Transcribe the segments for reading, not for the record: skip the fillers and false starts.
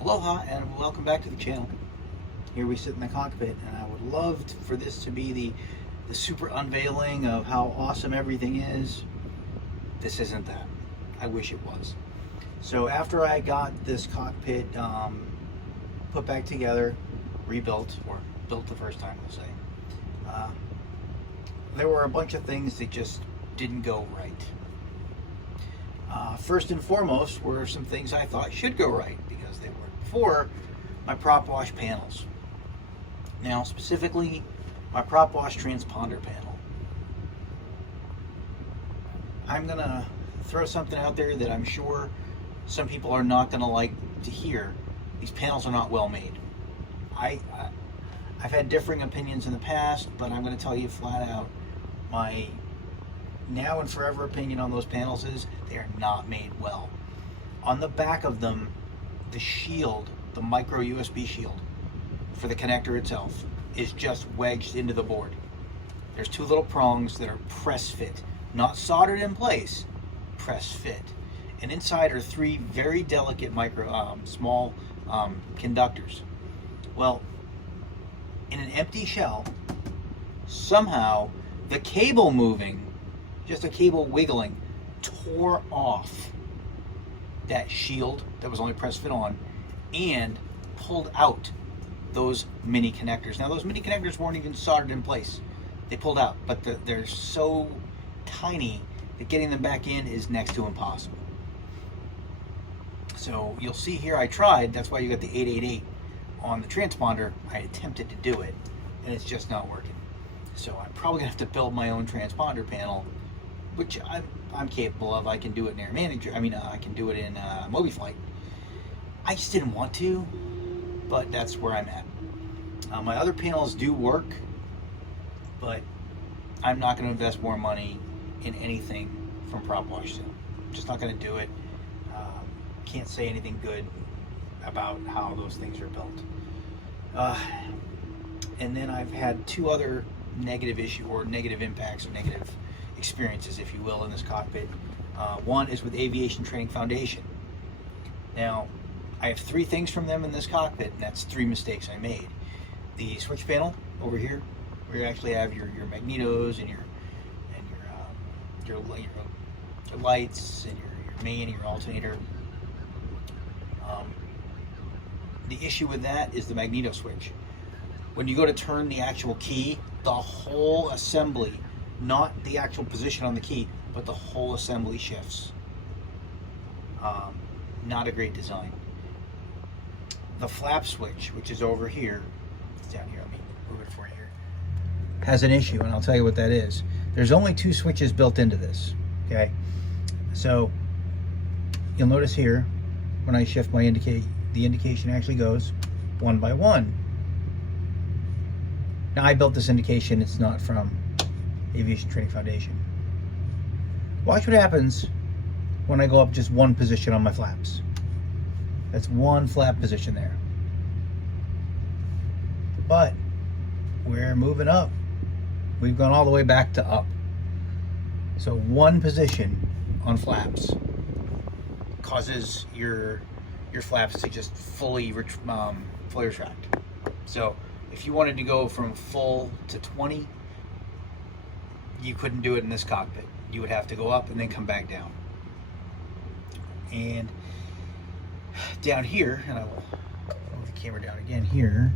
Aloha and welcome back to the channel. Here we sit in the cockpit, and I would love for this to be the super unveiling of how awesome everything is. This isn't that. I wish it was. So after I got this cockpit put back together, rebuilt, or built the first time, we'll say, there were a bunch of things that just didn't go right. First and foremost were some things I thought should go right because they were before: my prop wash panels. Now, specifically, my prop wash transponder panel. I'm gonna throw something out there that I'm sure some people are not gonna like to hear. These panels are not well made. I've had differing opinions in the past, but I'm gonna tell you flat out, my now and forever opinion on those panels is they are not made well. On the back of them, the shield, the micro USB shield for the connector itself, is just wedged into the board. There's two little prongs that are press fit, not soldered in place, press fit. And inside are three very delicate small conductors. Well, in an empty shell, somehow the cable moving, just a cable wiggling, tore off that shield that was only press fit on and pulled out those mini connectors. Now, those mini connectors weren't even soldered in place. They pulled out, but they're so tiny that getting them back in is next to impossible. So you'll see here I tried. That's why you got the 888 on the transponder. I attempted to do it, and it's just not working. So I'm probably gonna have to build my own transponder panel, which I'm capable of. I can do it in Air Manager. I can do it in MobiFlight. I just didn't want to, but that's where I'm at. My other panels do work, but I'm not going to invest more money in anything from Prop Wash Sim. Just not going to do it. Can't say anything good about how those things are built. And then I've had two other negative impacts, or negative experiences, if you will, in this cockpit. One is with Avaition Training Foundation. Now, I have three things from them in this cockpit, and that's three mistakes I made. The switch panel over here, where you actually have your magnetos and your lights and your main and your alternator. The issue with that is the magneto switch. When you go to turn the actual key, the whole assembly, not the actual position on the key, but the whole assembly shifts. Not a great design. The flap switch, which is over here, it's down here, let me move it for you here, has an issue, and I'll tell you what that is. There's only two switches built into this, okay? So you'll notice here, when I shift my the indication actually goes one by one. Now, I built this indication, it's not from Avaition Training Foundation. Watch what happens when I go up just one position on my flaps. That's one flap position there. But we're moving up. We've gone all the way back to up. So one position on flaps causes your flaps to just fully retract. So if you wanted to go from full to 20, you couldn't do it in this cockpit. You would have to go up and then come back down. And down here, and I will move the camera down again here,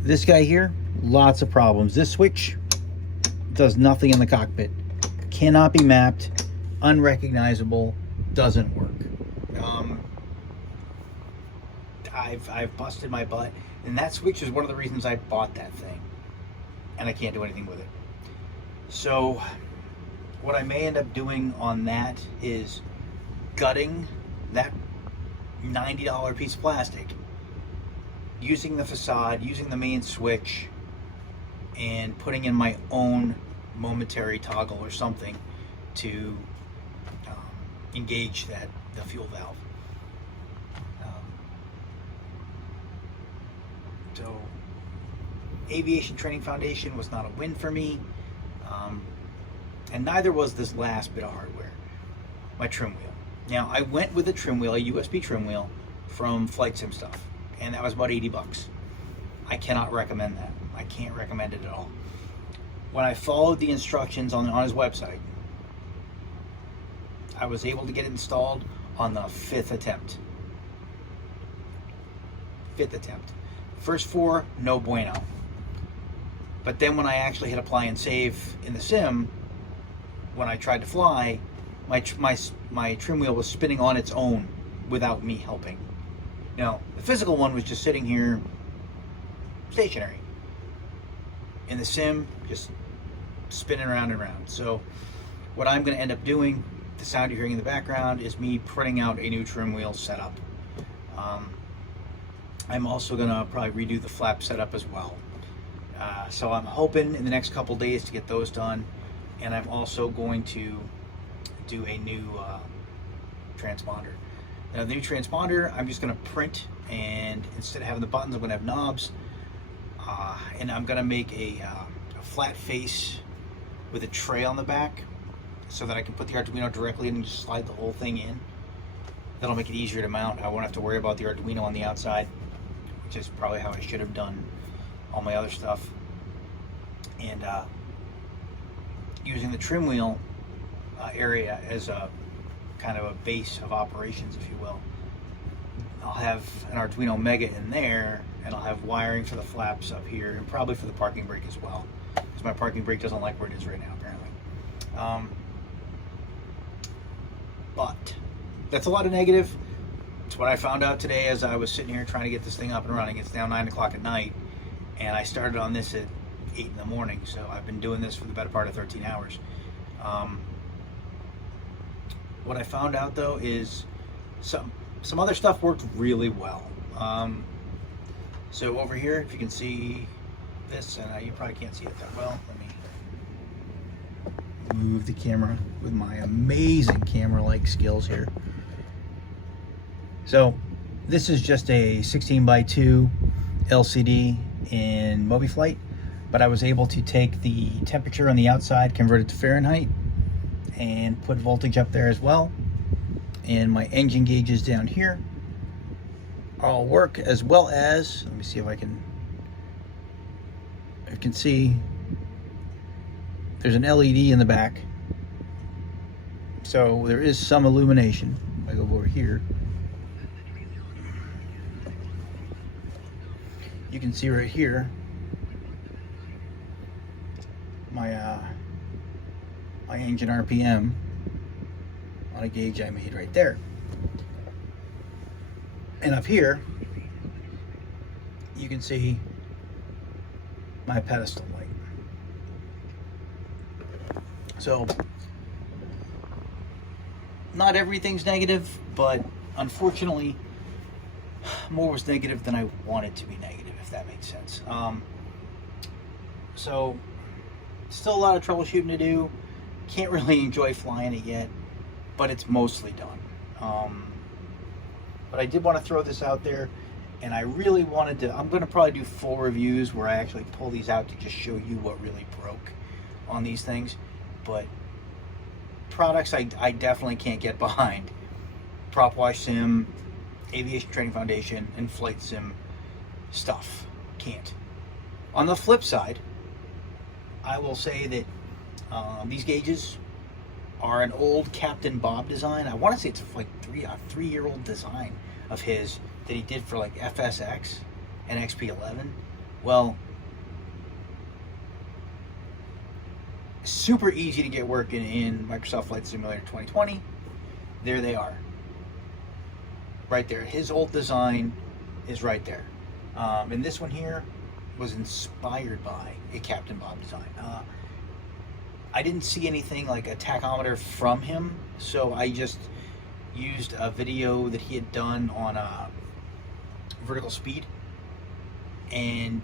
this guy here, lots of problems. This switch does nothing in the cockpit. Cannot be mapped, unrecognizable, doesn't work. I've busted my butt, and that switch is one of the reasons I bought that thing, and I can't do anything with it. So what I may end up doing on that is gutting that $90 piece of plastic, using the facade, using the main switch, and putting in my own momentary toggle or something to engage the fuel valve. So Avaition Training Foundation was not a win for me, and neither was this last bit of hardware, my trim wheel. Now, I went with a trim wheel, a USB trim wheel, from flight sim stuff, and that was about 80 bucks. I cannot recommend that. I can't recommend it at all. When I followed the instructions on his website, I was able to get it installed on the 5th attempt. 5th attempt. First 4, no bueno. But then when I actually hit apply and save in the sim, when I tried to fly, my trim wheel was spinning on its own without me helping. Now, the physical one was just sitting here stationary. In the sim, just spinning around and around. So what I'm going to end up doing, the sound you're hearing in the background, is me printing out a new trim wheel setup. I'm also going to probably redo the flap setup as well. So I'm hoping in the next couple days to get those done, and I'm also going to do a new transponder. Now the new transponder, I'm just going to print, and instead of having the buttons, I'm going to have knobs, and I'm going to make a flat face with a tray on the back so that I can put the Arduino directly in and just slide the whole thing in. That'll make it easier to mount. I won't have to worry about the Arduino on the outside, which is probably how I should have done all my other stuff. And using the trim wheel area as a kind of a base of operations, if you will. I'll have an Arduino Mega in there, and I'll have wiring for the flaps up here, and probably for the parking brake as well, because my parking brake doesn't like where it is right now, apparently. But that's a lot of negative. It's what I found out today as I was sitting here trying to get this thing up and running. It's now 9 o'clock at night, and I started on this at 8 in the morning, so I've been doing this for the better part of 13 hours. What I found out though is some other stuff worked really well. So over here, if you can see this, and you probably can't see it that well, let me move the camera with my amazing camera-like skills here. So this is just a 16:2 LCD in MobiFlight, but I was able to take the temperature on the outside, convert it to Fahrenheit, and put voltage up there as well. And my engine gauges down here all work, as well as, let me see if I can see, there's an LED in the back, so there is some illumination. If I go over here, you can see right here my my engine RPM on a gauge I made right there. And up here you can see my pedestal light. So not everything's negative, but unfortunately more was negative than I wanted to be negative, if that makes sense. So still a lot of troubleshooting to do. Can't really enjoy flying it yet, but it's mostly done. But I did want to throw this out there, and I really wanted to, I'm going to probably do full reviews where I actually pull these out to just show you what really broke on these things. But products I definitely can't get behind: Prop Wash Sim, Avaition Training Foundation, and Flight Sim stuff. Can't. On the flip side, I will say that these gauges are an old Captain Bob design. I want to say it's like a 3-year-old design of his that he did for like FSX and XP11. Well, super easy to get working in Microsoft Flight Simulator 2020. There they are. Right there. His old design is right there. And this one here was inspired by a Captain Bob design. I didn't see anything like a tachometer from him, so I just used a video that he had done on vertical speed and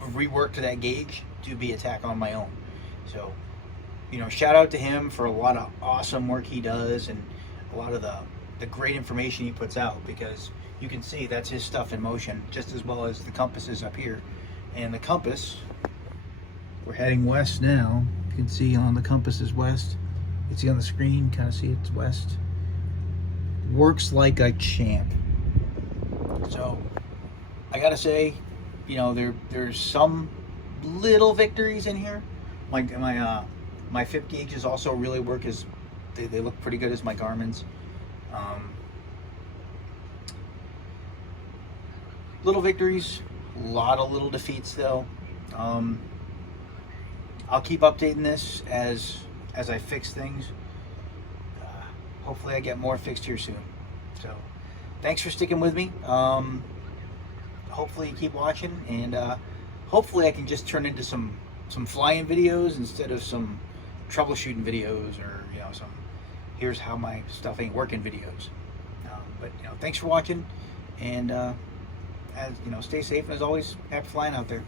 reworked that gauge to be a tach on my own. So, you know, shout out to him for a lot of awesome work he does and a lot of the great information he puts out, because you can see that's his stuff in motion, just as well as the compasses up here. And the compass, we're heading west now. You can see on the compass is west. You can see on the screen, kind of see it's west. Works like a champ. So I gotta say, you know, there's some little victories in here. My 50 gauges also really work as they look pretty good as my Garmin's. Little victories, a lot of little defeats though. I'll keep updating this as I fix things. Hopefully I get more fixed here soon. So thanks for sticking with me. Hopefully you keep watching, and hopefully I can just turn into some flying videos instead of some troubleshooting videos, or you know, some here's how my stuff ain't working videos. But you know, thanks for watching, and as you know, stay safe, and as always, happy flying out there.